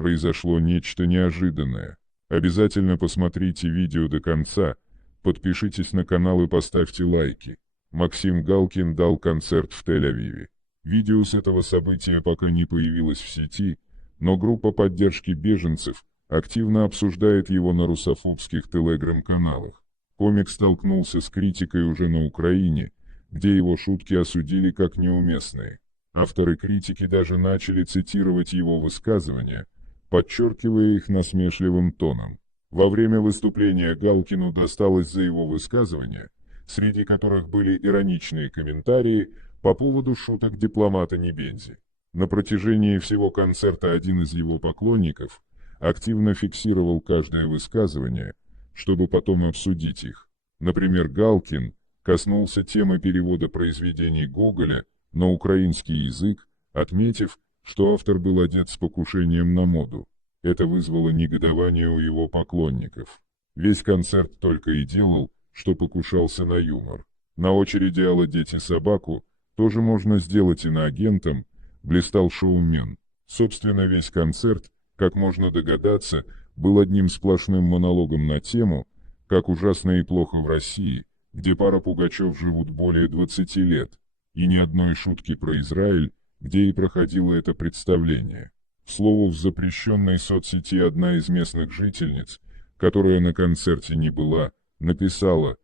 произошло нечто неожиданное. Обязательно посмотрите видео до конца, подпишитесь на канал и поставьте лайки. Максим Галкин дал концерт в Тель-Авиве. Видео с этого события пока не появилось в сети, но группа поддержки беженцев активно обсуждает его на русофобских телеграм-каналах. Комик столкнулся с критикой уже на Украине, где его шутки осудили как неуместные. Авторы критики даже начали цитировать его высказывания, подчеркивая их насмешливым тоном. Во время выступления Галкину досталось за его высказывания, среди которых были ироничные комментарии по поводу шуток дипломата Небензи. На протяжении всего концерта один из его поклонников активно фиксировал каждое высказывание, чтобы потом обсудить их. Например, Галкин коснулся темы перевода произведений Гоголя на украинский язык, отметив, что автор был одет с покушением на моду. Это вызвало негодование у его поклонников. Весь концерт только и делал, что покушался на юмор. На очереди «Алла, дети, собаку» тоже можно сделать иноагентом, блистал шоумен. Собственно, весь концерт, как можно догадаться, был одним сплошным монологом на тему, как ужасно и плохо в России, где пара Пугачев живут более 20 лет, и ни одной шутки про Израиль, где и проходило это представление. К слову, в запрещенной соцсети одна из местных жительниц, которая на концерте не была, написала,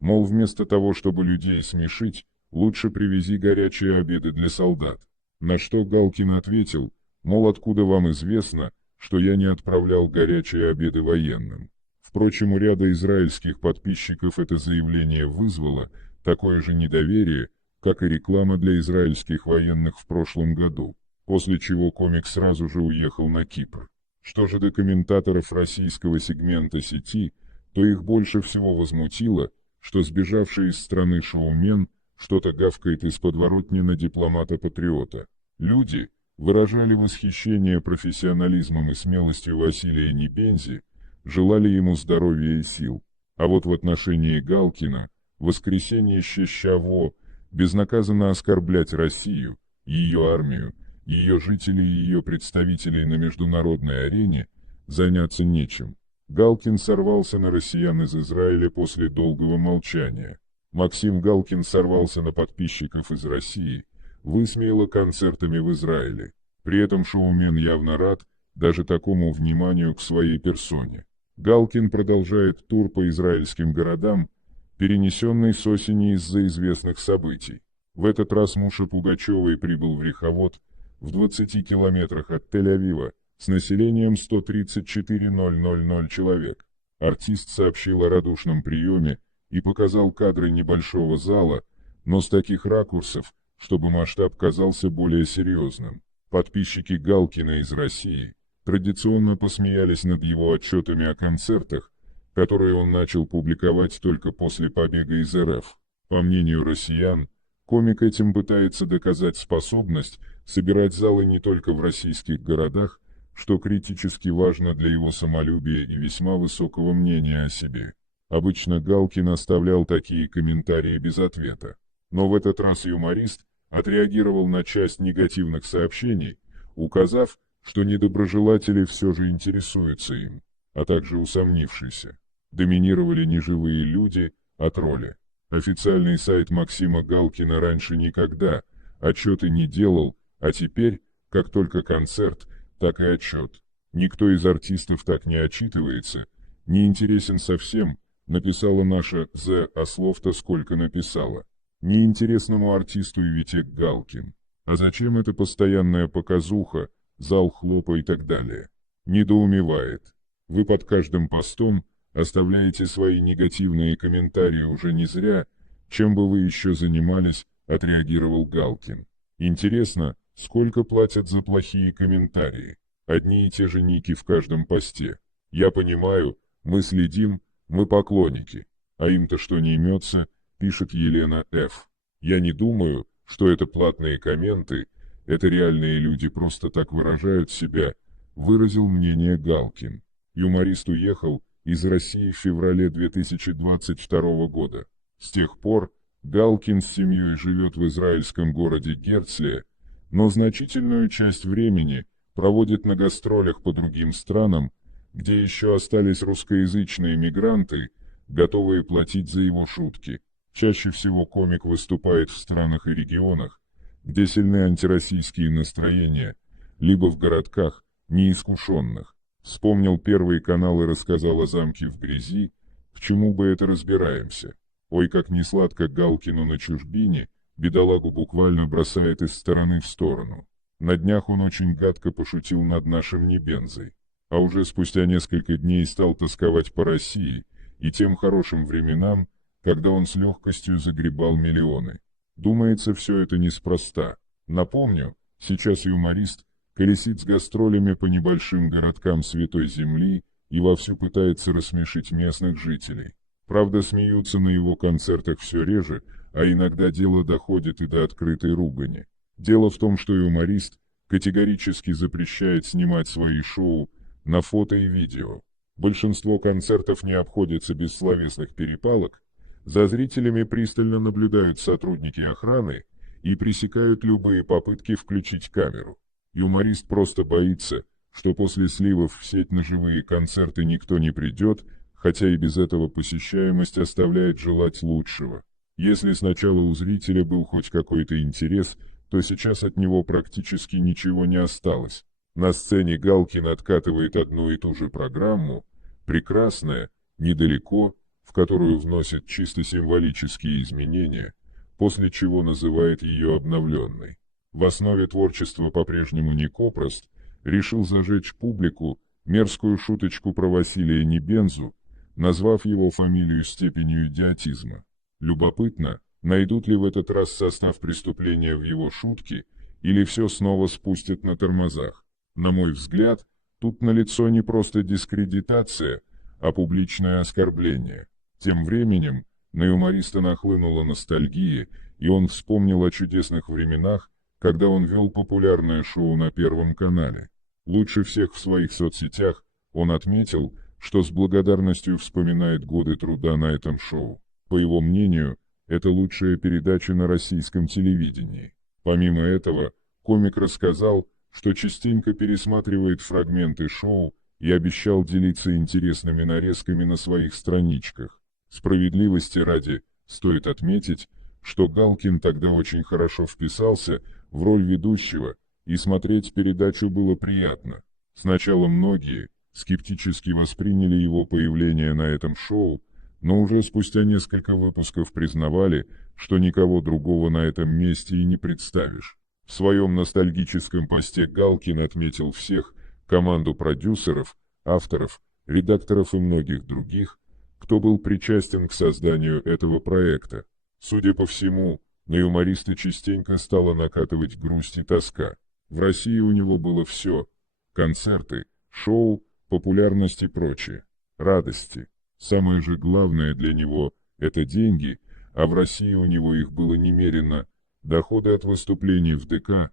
мол, вместо того, чтобы людей смешить, лучше привези горячие обеды для солдат. На что Галкин ответил, мол, откуда вам известно, что я не отправлял горячие обеды военным. Впрочем, у ряда израильских подписчиков это заявление вызвало такое же недоверие, как и реклама для израильских военных в прошлом году, после чего комик сразу же уехал на Кипр. Что же до комментаторов российского сегмента сети, то их больше всего возмутило, что сбежавший из страны шоумен что-то гавкает из подворотни на дипломата-патриота. Люди выражали восхищение профессионализмом и смелостью Василия Небензи, желали ему здоровья и сил. А вот в отношении Галкина воскресенье щаво безнаказанно оскорблять Россию, ее армию, ее жителей и ее представителей на международной арене заняться нечем. Галкин сорвался на россиян из Израиля после долгого молчания. Максим Галкин сорвался на подписчиков из России, высмеял концертами в Израиле. При этом шоумен явно рад даже такому вниманию к своей персоне. Галкин продолжает тур по израильским городам, перенесенный с осени из-за известных событий. В этот раз Муша Пугачевой прибыл в Реховод, в 20 километрах от Тель-Авива, с населением 134 000 человек. Артист сообщил о радушном приеме и показал кадры небольшого зала, но с таких ракурсов, чтобы масштаб казался более серьезным. Подписчики Галкина из России традиционно посмеялись над его отчетами о концертах, которые он начал публиковать только после побега из РФ. По мнению россиян, комик этим пытается доказать способность собирать залы не только в российских городах, что критически важно для его самолюбия и весьма высокого мнения о себе. Обычно Галкин оставлял такие комментарии без ответа, но в этот раз юморист отреагировал на часть негативных сообщений, указав, что недоброжелатели все же интересуются им, а также усомнившийся. Доминировали не живые люди, а тролли. Официальный сайт Максима Галкина раньше никогда отчеты не делал, а теперь, как только концерт, так и отчет. Никто из артистов так не отчитывается, не интересен совсем, написала наша «Зе», а слов-то сколько написала. Неинтересному артисту и Витек Галкин. А зачем эта постоянная показуха, зал хлопа и так далее? Недоумевает. Вы под каждым постом оставляете свои негативные комментарии уже не зря, чем бы вы еще занимались, отреагировал Галкин. Интересно, сколько платят за плохие комментарии? Одни и те же ники в каждом посте. Я понимаю, мы следим, мы поклонники. А им-то что не имется, пишет Елена Ф. Я не думаю, что это платные комменты, это реальные люди просто так выражают себя, выразил мнение Галкин. Юморист уехал из России в феврале 2022 года. С тех пор Галкин с семьей живет в израильском городе Герцлия, но значительную часть времени проводит на гастролях по другим странам, где еще остались русскоязычные мигранты, готовые платить за его шутки. Чаще всего комик выступает в странах и регионах, где сильны антироссийские настроения, либо в городках неискушенных. Вспомнил Первый канал и рассказал о замке в грязи, к чему бы это разбираемся. Ой, как несладко Галкину на чужбине, бедолагу буквально бросает из стороны в сторону. На днях он очень гадко пошутил над нашим Небензой, а уже спустя несколько дней стал тосковать по России и тем хорошим временам, когда он с легкостью загребал миллионы. Думается, все это неспроста. Напомню, сейчас юморист колесит с гастролями по небольшим городкам Святой Земли и вовсю пытается рассмешить местных жителей. Правда, смеются на его концертах все реже, а иногда дело доходит и до открытой ругани. Дело в том, что юморист категорически запрещает снимать свои шоу на фото и видео. Большинство концертов не обходится без словесных перепалок, за зрителями пристально наблюдают сотрудники охраны и пресекают любые попытки включить камеру. Юморист просто боится, что после сливов в сеть на живые концерты никто не придет, хотя и без этого посещаемость оставляет желать лучшего. Если сначала у зрителя был хоть какой-то интерес, то сейчас от него практически ничего не осталось. На сцене Галкин откатывает одну и ту же программу, прекрасная, недалеко, в которую вносит чисто символические изменения, после чего называет ее обновленной. В основе творчества по-прежнему Никопрост решил зажечь публику мерзкую шуточку про Василия Небензу, назвав его фамилию степенью идиотизма. Любопытно, найдут ли в этот раз состав преступления в его шутке, или все снова спустят на тормозах. На мой взгляд, тут налицо не просто дискредитация, а публичное оскорбление. Тем временем на юмориста нахлынула ностальгия, и он вспомнил о чудесных временах, когда он вел популярное шоу на Первом канале. Лучше всех в своих соцсетях он отметил, что с благодарностью вспоминает годы труда на этом шоу. По его мнению, это лучшая передача на российском телевидении. Помимо этого, комик рассказал, что частенько пересматривает фрагменты шоу и обещал делиться интересными нарезками на своих страничках. Справедливости ради, стоит отметить, что Галкин тогда очень хорошо вписался в роль ведущего, и смотреть передачу было приятно. Сначала многие скептически восприняли его появление на этом шоу, но уже спустя несколько выпусков признавали, что никого другого на этом месте и не представишь. В своем ностальгическом посте Галкин отметил всех, команду продюсеров, авторов, редакторов и многих других, кто был причастен к созданию этого проекта. Судя по всему, на юмориста частенько стала накатывать грусть и тоска. В России у него было все – концерты, шоу, популярность и прочее. Радости. Самое же главное для него – это деньги, а в России у него их было немерено. Доходы от выступлений в ДК,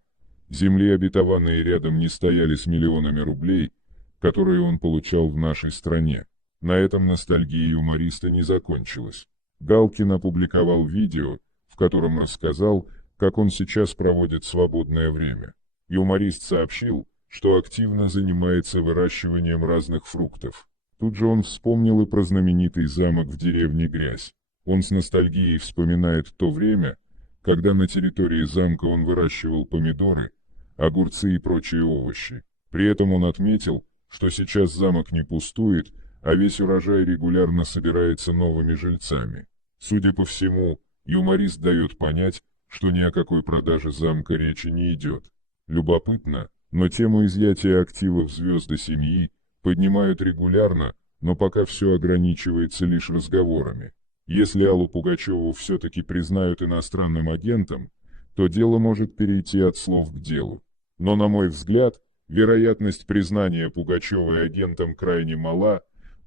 земли обетованные рядом не стояли с миллионами рублей, которые он получал в нашей стране. На этом ностальгия юмориста не закончилась. Галкин опубликовал видео, в котором рассказал, как он сейчас проводит свободное время. Юморист сообщил, что активно занимается выращиванием разных фруктов. Тут же он вспомнил и про знаменитый замок в деревне Грязь. Он с ностальгией вспоминает то время, когда на территории замка он выращивал помидоры, огурцы и прочие овощи. При этом он отметил, что сейчас замок не пустует, а весь урожай регулярно собирается новыми жильцами. Судя по всему, юморист дает понять, что ни о какой продаже замка речи не идет. Любопытно, но тему изъятия активов звезды семьи поднимают регулярно, но пока все ограничивается лишь разговорами. Если Аллу Пугачеву все-таки признают иностранным агентом, то дело может перейти от слов к делу. Но, на мой взгляд, вероятность признания Пугачевой агентом крайне мала,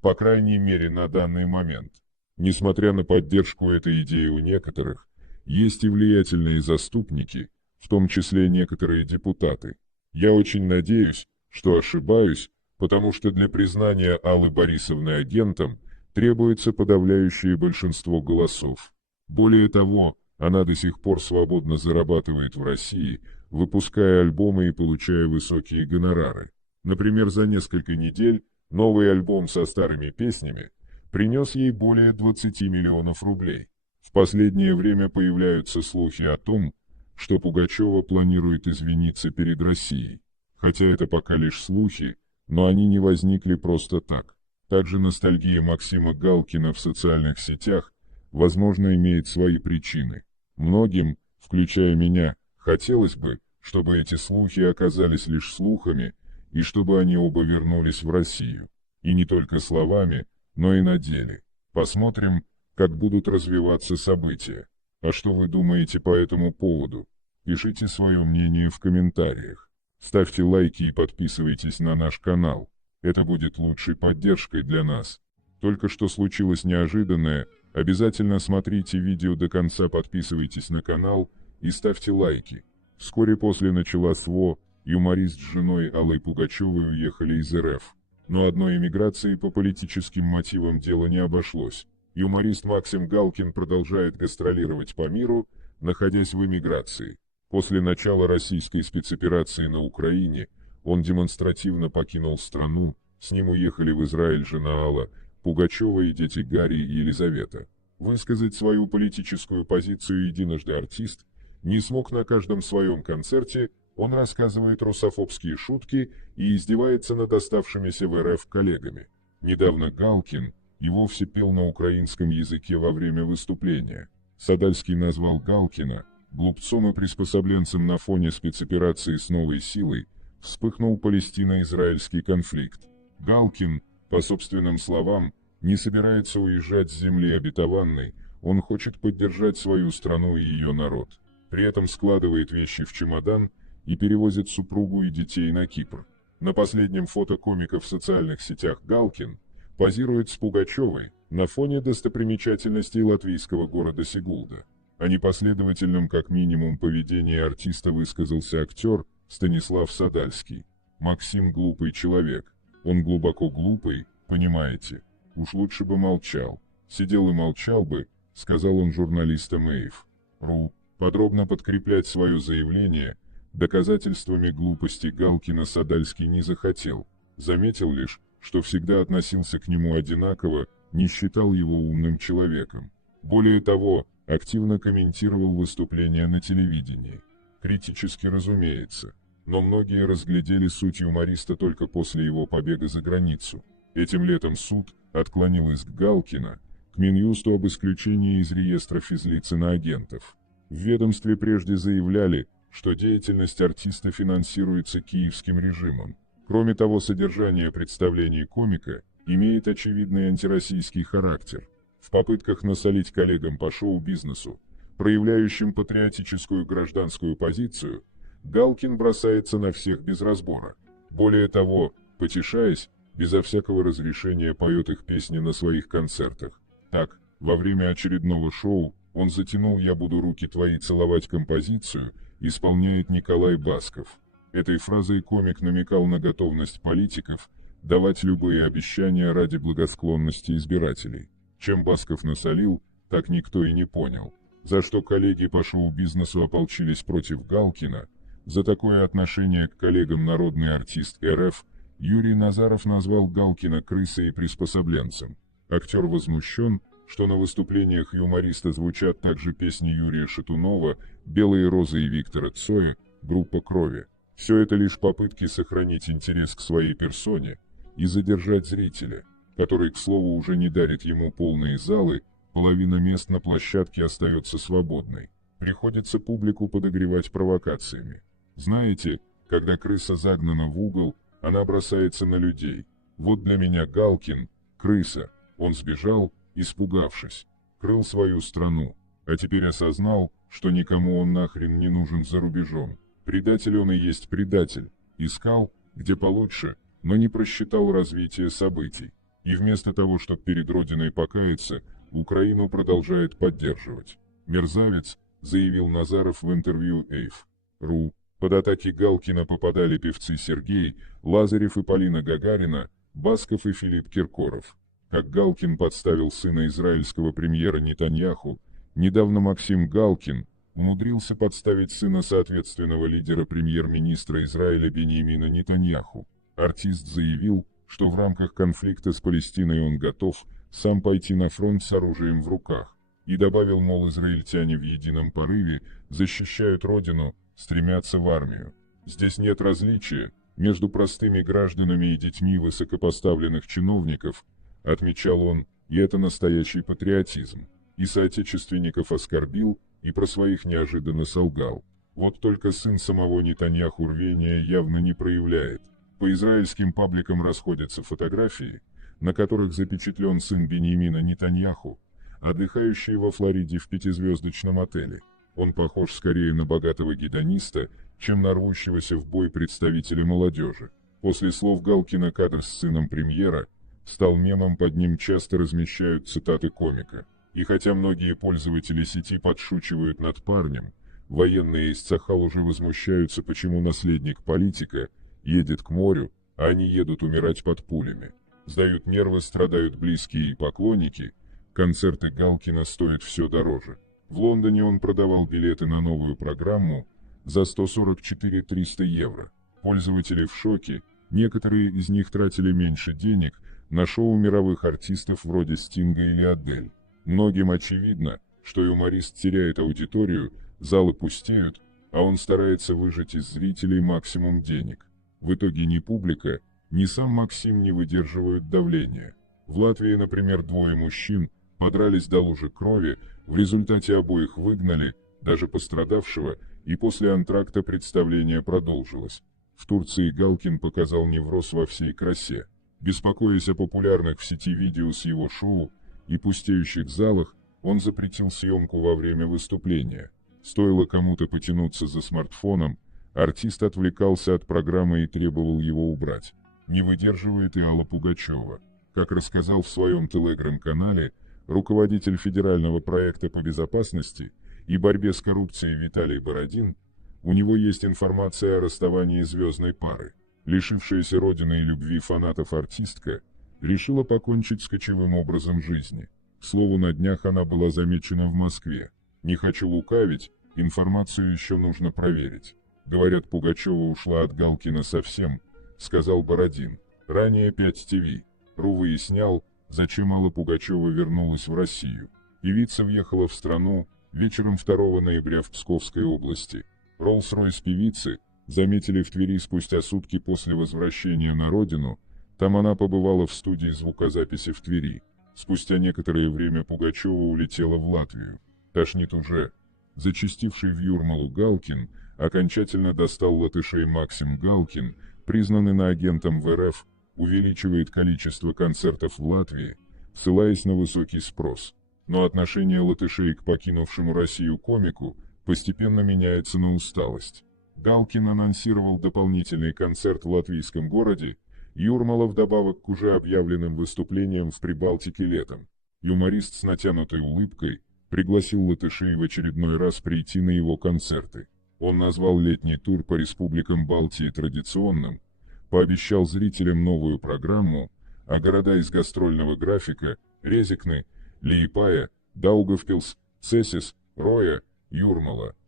по крайней мере на данный момент. Несмотря на поддержку этой идеи у некоторых, есть и влиятельные заступники, в том числе некоторые депутаты. Я очень надеюсь, что ошибаюсь, потому что для признания Аллы Борисовны агентом требуется подавляющее большинство голосов. Более того, она до сих пор свободно зарабатывает в России, выпуская альбомы и получая высокие гонорары. Например, за несколько недель новый альбом со старыми песнями принес ей более 20 миллионов рублей. В последнее время появляются слухи о том, что Пугачева планирует извиниться перед Россией. Хотя это пока лишь слухи, но они не возникли просто так. Также ностальгия Максима Галкина в социальных сетях, возможно, имеет свои причины. Многим, включая меня, хотелось бы, чтобы эти слухи оказались лишь слухами, и чтобы они оба вернулись в Россию. И не только словами, но и на деле. Посмотрим, как будут развиваться события. А что вы думаете по этому поводу? Пишите свое мнение в комментариях. Ставьте лайки и подписывайтесь на наш канал. Это будет лучшей поддержкой для нас. Только что случилось неожиданное. Обязательно смотрите видео до конца, подписывайтесь на канал и ставьте лайки. Вскоре после начала СВО, юморист с женой Аллой Пугачевой уехали из РФ. Но одной эмиграции по политическим мотивам дело не обошлось. Юморист Максим Галкин продолжает гастролировать по миру, находясь в эмиграции. После начала российской спецоперации на Украине он демонстративно покинул страну, с ним уехали в Израиль жена Алла Пугачева и дети Гарри и Елизавета. Высказать свою политическую позицию единожды артист не смог на каждом своем концерте, он рассказывает русофобские шутки и издевается над оставшимися в РФ коллегами. Недавно Галкин и вовсе пел на украинском языке во время выступления. Садальский назвал Галкина глупцом и приспособленцем. На фоне спецоперации с новой силой вспыхнул палестино-израильский конфликт. Галкин, по собственным словам, не собирается уезжать с земли обетованной, он хочет поддержать свою страну и ее народ. При этом складывает вещи в чемодан и перевозит супругу и детей на Кипр. На последнем фото комика в социальных сетях Галкин позирует с Пугачевой на фоне достопримечательностей латвийского города Сигулда. О непоследовательном как минимум поведении артиста высказался актер Станислав Садальский. Максим глупый человек. Он глубоко глупый, понимаете? Уж лучше бы молчал. Сидел и молчал бы, сказал он журналистам ЭЙФ.ру. Подробно подкреплять свое заявление доказательствами глупости Галкина Садальский не захотел. Заметил лишь, что всегда относился к нему одинаково, не считал его умным человеком. Более того, активно комментировал выступления на телевидении. Критически, разумеется, но многие разглядели суть юмориста только после его побега за границу. Этим летом суд отклонил иск Галкина к Минюсту об исключении из реестра физлиц иноагентов. В ведомстве прежде заявляли, что деятельность артиста финансируется киевским режимом. Кроме того, содержание представлений комика имеет очевидный антироссийский характер. В попытках насолить коллегам по шоу-бизнесу, проявляющим патриотическую гражданскую позицию, Галкин бросается на всех без разбора. Более того, потешаясь, безо всякого разрешения поет их песни на своих концертах. Так, во время очередного шоу он затянул «Я буду руки твои целовать» композицию, исполняет Николай Басков. Этой фразой комик намекал на готовность политиков давать любые обещания ради благосклонности избирателей. Чем Басков насолил, так никто и не понял. За что коллеги по шоу-бизнесу ополчились против Галкина, за такое отношение к коллегам народный артист РФ Юрий Назаров назвал Галкина крысой и приспособленцем. Актер возмущен, что на выступлениях юмориста звучат также песни Юрия Шатунова, «Белые розы» и Виктора Цоя, группа «Крови». Все это лишь попытки сохранить интерес к своей персоне и задержать зрителя, который, к слову, уже не дарит ему полные залы, половина мест на площадке остается свободной. Приходится публику подогревать провокациями. Знаете, когда крыса загнана в угол, она бросается на людей. Вот для меня Галкин – крыса. Он сбежал, испугавшись, крыл свою страну, а теперь осознал, что никому он нахрен не нужен за рубежом. Предатель он и есть предатель. Искал, где получше, но не просчитал развитие событий. И вместо того, чтобы перед Родиной покаяться, Украину продолжает поддерживать. «Мерзавец», заявил Назаров в интервью ЭЙФ.ру. Под атаки Галкина попадали певцы Сергей Лазарев и Полина Гагарина, Басков и Филипп Киркоров. Как Галкин подставил сына израильского премьера Нетаньяху, недавно Максим Галкин умудрился подставить сына соответственного лидера премьер-министра Израиля Биньямина Нетаньяху. Артист заявил, что в рамках конфликта с Палестиной он готов сам пойти на фронт с оружием в руках. И добавил, мол, израильтяне в едином порыве защищают родину, стремятся в армию. Здесь нет различия между простыми гражданами и детьми высокопоставленных чиновников, отмечал он, и это настоящий патриотизм. И соотечественников оскорбил, и про своих неожиданно солгал. Вот только сын самого Нетаньяху рвения явно не проявляет. По израильским пабликам расходятся фотографии, на которых запечатлен сын Биньямина Нетаньяху, отдыхающий во Флориде в пятизвездочном отеле. Он похож скорее на богатого гедониста, чем на рвущегося в бой представителя молодежи. После слов Галкина кадр с сыном премьера стал мемом, под ним часто размещают цитаты комика. И хотя многие пользователи сети подшучивают над парнем, военные из Цахал уже возмущаются, почему наследник политика едет к морю, а они едут умирать под пулями. Сдают нервы, страдают близкие и поклонники, концерты Галкина стоят все дороже. В Лондоне он продавал билеты на новую программу за 144-300 евро. Пользователи в шоке, некоторые из них тратили меньше денег на шоу мировых артистов вроде Стинга или Адель. Многим очевидно, что юморист теряет аудиторию, залы пустеют, а он старается выжать из зрителей максимум денег. В итоге ни публика, ни сам Максим не выдерживают давления. В Латвии, например, двое мужчин подрались до лужи крови, в результате обоих выгнали, даже пострадавшего, и после антракта представление продолжилось. В Турции Галкин показал невроз во всей красе. Беспокоясь о популярных в сети видео с его шоу и пустеющих залах, он запретил съемку во время выступления. Стоило кому-то потянуться за смартфоном, артист отвлекался от программы и требовал его убрать. Не выдерживает и Алла Пугачева. Как рассказал в своем телеграм-канале руководитель федерального проекта по безопасности и борьбе с коррупцией Виталий Бородин, у него есть информация о расставании звездной пары. Лишившаяся родины и любви фанатов артистка решила покончить с кочевым образом жизни. К слову, на днях она была замечена в Москве. Не хочу лукавить, информацию еще нужно проверить. Говорят, Пугачева ушла от Галкина совсем, сказал Бородин. Ранее 5TV.ru выяснял, зачем Алла Пугачева вернулась в Россию. Певица въехала в страну вечером 2 ноября в Псковской области. Роллс-Ройс певицы заметили в Твери спустя сутки после возвращения на родину. Там она побывала в студии звукозаписи в Твери. Спустя некоторое время Пугачева улетела в Латвию. Тошнит уже. Зачастивший в Юрмалу Галкин окончательно достал латышей. Максим Галкин, признанный иноагентом в РФ, увеличивает количество концертов в Латвии, ссылаясь на высокий спрос. Но отношение латышей к покинувшему Россию комику постепенно меняется на усталость. Галкин анонсировал дополнительный концерт в латвийском городе Юрмала вдобавок к уже объявленным выступлениям в Прибалтике летом. Юморист с натянутой улыбкой пригласил латышей в очередной раз прийти на его концерты. Он назвал летний тур по республикам Балтии традиционным, пообещал зрителям новую программу, а города из гастрольного графика – Резекне, Лиепая, Даугавпилс, Цесис, Роя, Юрмала –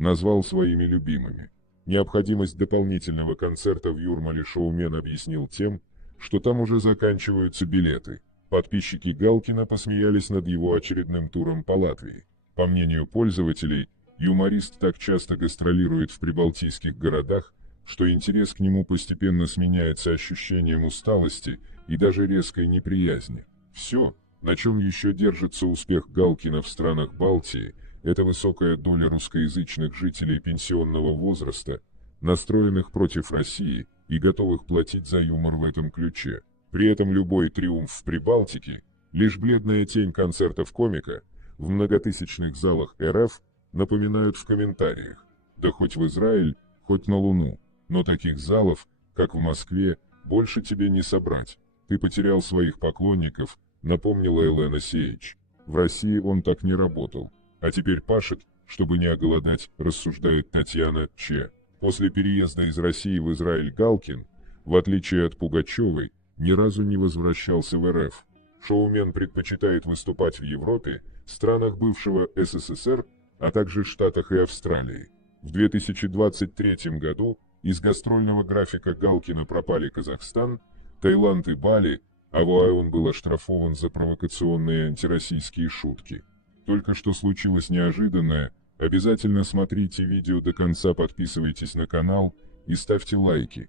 назвал своими любимыми. Необходимость дополнительного концерта в Юрмале шоумен объяснил тем, что там уже заканчиваются билеты. Подписчики Галкина посмеялись над его очередным туром по Латвии. По мнению пользователей, юморист так часто гастролирует в прибалтийских городах, что интерес к нему постепенно сменяется ощущением усталости и даже резкой неприязни. Все, на чем еще держится успех Галкина в странах Балтии, это высокая доля русскоязычных жителей пенсионного возраста, настроенных против России и готовых платить за юмор в этом ключе. При этом любой триумф в Прибалтике – лишь бледная тень концертов комика в многотысячных залах РФ, напоминают в комментариях. Да хоть в Израиль, хоть на Луну, но таких залов, как в Москве, больше тебе не собрать. Ты потерял своих поклонников, напомнила Елена Сеич. В России он так не работал. А теперь пашет, чтобы не оголодать, рассуждает Татьяна Ч. После переезда из России в Израиль Галкин, в отличие от Пугачевой, ни разу не возвращался в РФ. Шоумен предпочитает выступать в Европе, странах бывшего СССР а также Штатах и Австралии. В 2023 году из гастрольного графика Галкина пропали Казахстан, Таиланд и Бали, а в ОАЭ он был оштрафован за провокационные антироссийские шутки. Только что случилось неожиданное. Обязательно смотрите видео до конца, подписывайтесь на канал и ставьте лайки.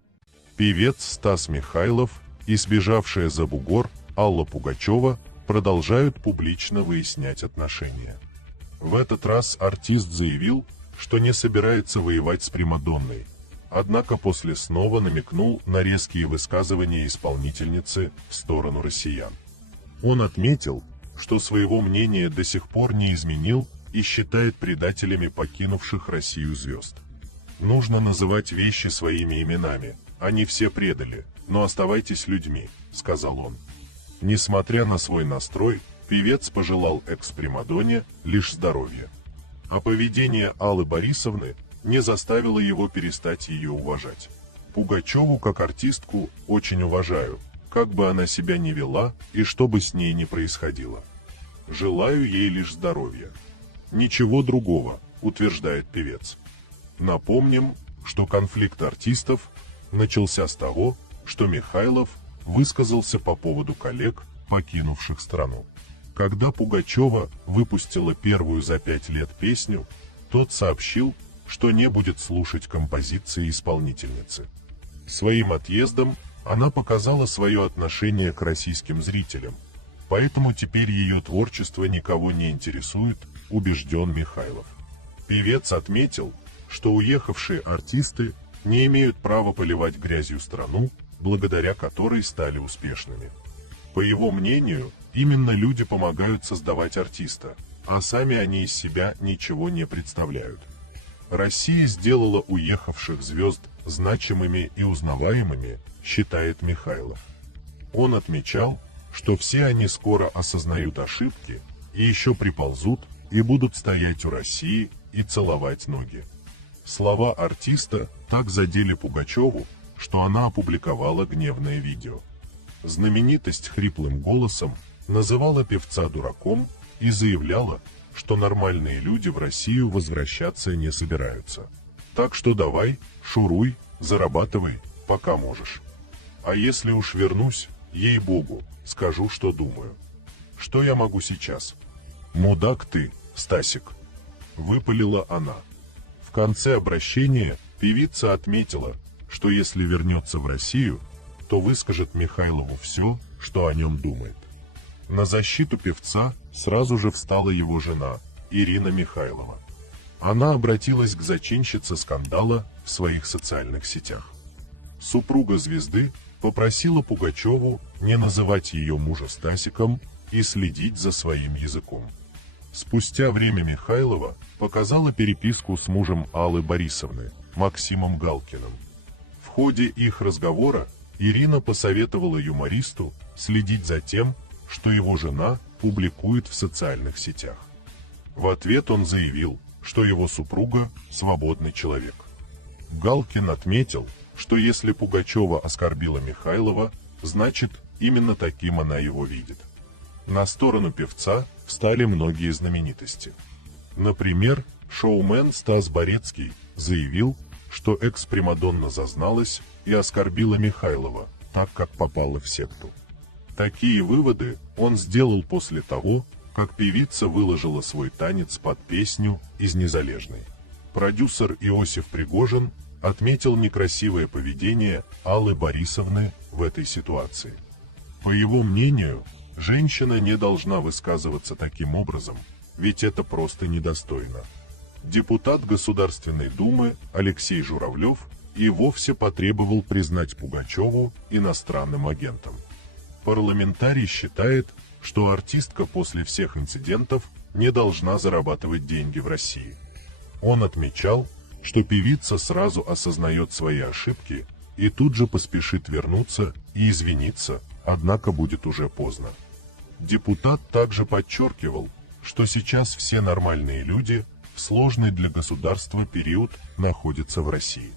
Певец Стас Михайлов и сбежавшая за бугор Алла Пугачева продолжают публично выяснять отношения. В этот раз артист заявил, что не собирается воевать с примадонной, однако после снова намекнул на резкие высказывания исполнительницы в сторону россиян. Он отметил, что своего мнения до сих пор не изменил и считает предателями покинувших Россию звезд. «Нужно называть вещи своими именами. Они все предали, но оставайтесь людьми», — сказал он. Несмотря на свой настрой, певец пожелал экс-примадонне лишь здоровья. А поведение Аллы Борисовны не заставило его перестать ее уважать. «Пугачеву как артистку очень уважаю, как бы она себя ни вела и что бы с ней ни происходило. Желаю ей лишь здоровья. Ничего другого», — утверждает певец. Напомним, что конфликт артистов начался с того, что Михайлов высказался по поводу коллег, покинувших страну. Когда Пугачева выпустила первую за 5 лет песню, тот сообщил, что не будет слушать композиции исполнительницы. Своим отъездом она показала свое отношение к российским зрителям, поэтому теперь ее творчество никого не интересует, убежден Михайлов. Певец отметил, что уехавшие артисты не имеют права поливать грязью страну, благодаря которой стали успешными. По его мнению, именно люди помогают создавать артиста, а сами они из себя ничего не представляют. Россия сделала уехавших звезд значимыми и узнаваемыми, считает Михайлов. Он отмечал, что все они скоро осознают ошибки и еще приползут и будут стоять у России и целовать ноги. Слова артиста так задели Пугачеву, что она опубликовала гневное видео. Знаменитость хриплым голосом называла певца дураком и заявляла, что нормальные люди в Россию возвращаться не собираются. Так что давай, шуруй, зарабатывай, пока можешь. А если уж вернусь, ей-богу, скажу, что думаю. Что я могу сейчас? Мудак ты, Стасик, выпалила она. В конце обращения певица отметила, что если вернется в Россию, то выскажет Михайлову все, что о нем думает. На защиту певца сразу же встала его жена, Ирина Михайлова. Она обратилась к зачинщице скандала в своих социальных сетях. Супруга звезды попросила Пугачеву не называть ее мужа Стасиком и следить за своим языком. Спустя время Михайлова показала переписку с мужем Аллы Борисовны, Максимом Галкиным. В ходе их разговора Ирина посоветовала юмористу следить за тем, что его жена публикует в социальных сетях. В ответ он заявил, что его супруга – свободный человек. Галкин отметил, что если Пугачева оскорбила Михайлова, значит, именно таким она его видит. На сторону певца встали многие знаменитости. Например, шоумен Стас Борецкий заявил, что экс-примадонна зазналась и оскорбила Михайлова, так как попала в секту. Такие выводы он сделал после того, как певица выложила свой танец под песню из «Незалежной». Продюсер Иосиф Пригожин отметил некрасивое поведение Аллы Борисовны в этой ситуации. По его мнению, женщина не должна высказываться таким образом, ведь это просто недостойно. Депутат Государственной Думы Алексей Журавлев и вовсе потребовал признать Пугачеву иностранным агентом. Парламентарий считает, что артистка после всех инцидентов не должна зарабатывать деньги в России. Он отмечал, что певица сразу осознает свои ошибки и тут же поспешит вернуться и извиниться, однако будет уже поздно. Депутат также подчеркивал, что сейчас все нормальные люди в сложный для государства период находятся в России.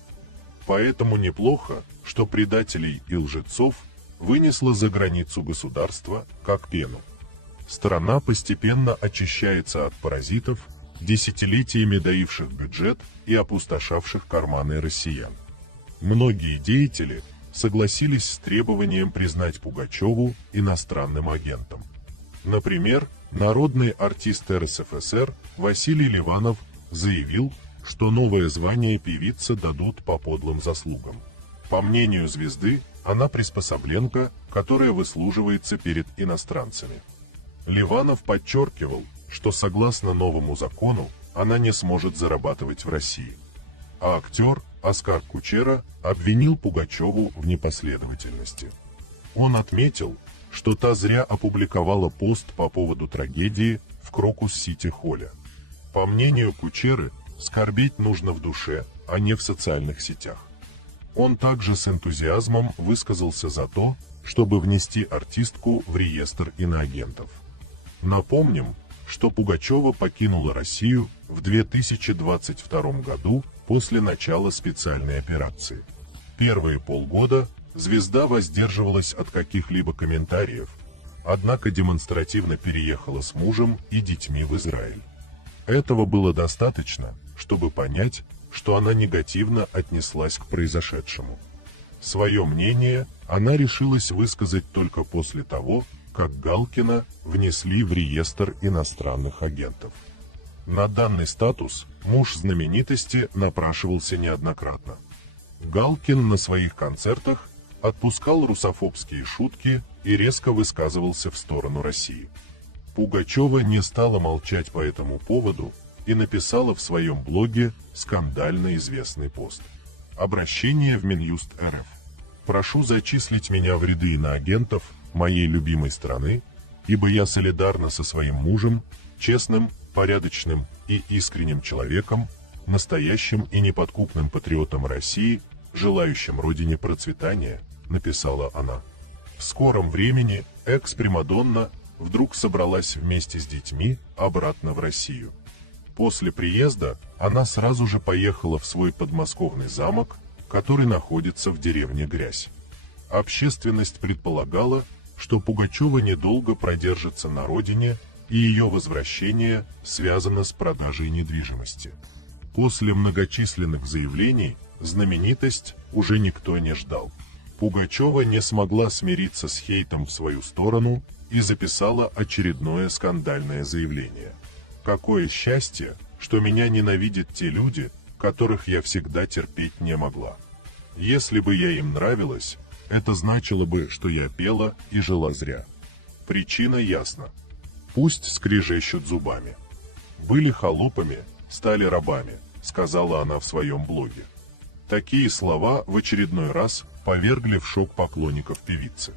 Поэтому неплохо, что предателей и лжецов вынесло за границу государства как пену. Страна постепенно очищается от паразитов, десятилетиями доивших бюджет и опустошавших карманы россиян. Многие деятели согласились с требованием признать Пугачеву иностранным агентом. Например, народный артист РСФСР Василий Ливанов заявил, что новое звание певице дадут по подлым заслугам. По мнению звезды, она приспособленка, которая выслуживается перед иностранцами. Ливанов подчеркивал, что согласно новому закону она не сможет зарабатывать в России. А актер Оскар Кучера обвинил Пугачеву в непоследовательности. Он отметил, что та зря опубликовала пост по поводу трагедии в Крокус-Сити-Холле. По мнению Кучеры, скорбеть нужно в душе, а не в социальных сетях. Он также с энтузиазмом высказался за то, чтобы внести артистку в реестр иноагентов. Напомним, что Пугачева покинула Россию в 2022 году после начала специальной операции. Первые полгода звезда воздерживалась от каких-либо комментариев, однако демонстративно переехала с мужем и детьми в Израиль. Этого было достаточно, чтобы понять, что она негативно отнеслась к произошедшему. Свое мнение она решилась высказать только после того, как Галкина внесли в реестр иностранных агентов. На данный статус муж знаменитости напрашивался неоднократно. Галкин на своих концертах отпускал русофобские шутки и резко высказывался в сторону России. Пугачева не стала молчать по этому поводу и написала в своем блоге скандально известный пост. Обращение в Минюст РФ. Прошу зачислить меня в ряды иноагентов моей любимой страны, ибо я солидарна со своим мужем, честным, порядочным и искренним человеком, настоящим и неподкупным патриотом России, желающим родине процветания, написала она. В скором времени экс-примадонна вдруг собралась вместе с детьми обратно в Россию. После приезда она сразу же поехала в свой подмосковный замок, который находится в деревне Грязь. Общественность предполагала, что Пугачева недолго продержится на родине, и ее возвращение связано с продажей недвижимости. После многочисленных заявлений знаменитость уже никто не ждал. Пугачева не смогла смириться с хейтом в свою сторону и записала очередное скандальное заявление. «Какое счастье, что меня ненавидят те люди, которых я всегда терпеть не могла. Если бы я им нравилась, это значило бы, что я пела и жила зря. Причина ясна. Пусть скрежещут зубами. Были холопами, стали рабами», сказала она в своем блоге. Такие слова в очередной раз повергли в шок поклонников певицы.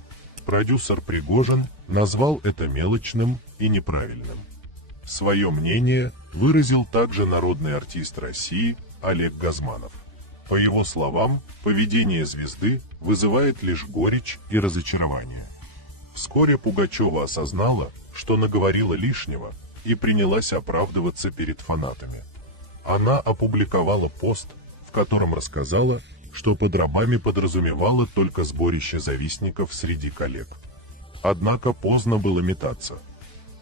Продюсер Пригожин назвал это мелочным и неправильным. Свое мнение выразил также народный артист России Олег Газманов. По его словам, поведение звезды вызывает лишь горечь и разочарование. Вскоре Пугачева осознала, что наговорила лишнего, и принялась оправдываться перед фанатами. Она опубликовала пост, в котором рассказала, что под рабами подразумевала только сборище завистников среди коллег. Однако поздно было метаться.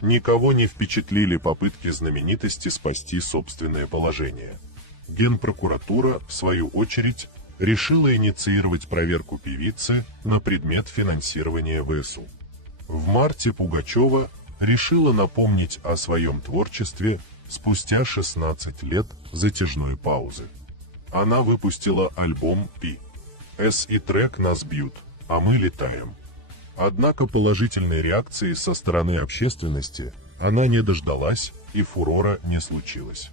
Никого не впечатлили попытки знаменитости спасти собственное положение. Генпрокуратура, в свою очередь, решила инициировать проверку певицы на предмет финансирования ВСУ. В марте Пугачева решила напомнить о своем творчестве спустя 16 лет затяжной паузы. Она выпустила альбом «Пи». И трек «Нас бьют, а мы летаем». Однако положительной реакции со стороны общественности она не дождалась, и фурора не случилось.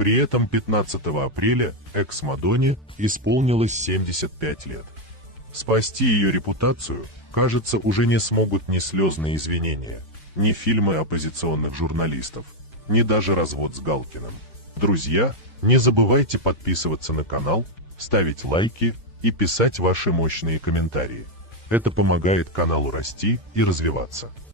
При этом 15 апреля экс-Мадонне исполнилось 75 лет. Спасти ее репутацию, кажется, уже не смогут ни слезные извинения, ни фильмы оппозиционных журналистов, ни даже развод с Галкиным. Друзья, не забывайте подписываться на канал, ставить лайки и писать ваши мощные комментарии. Это помогает каналу расти и развиваться.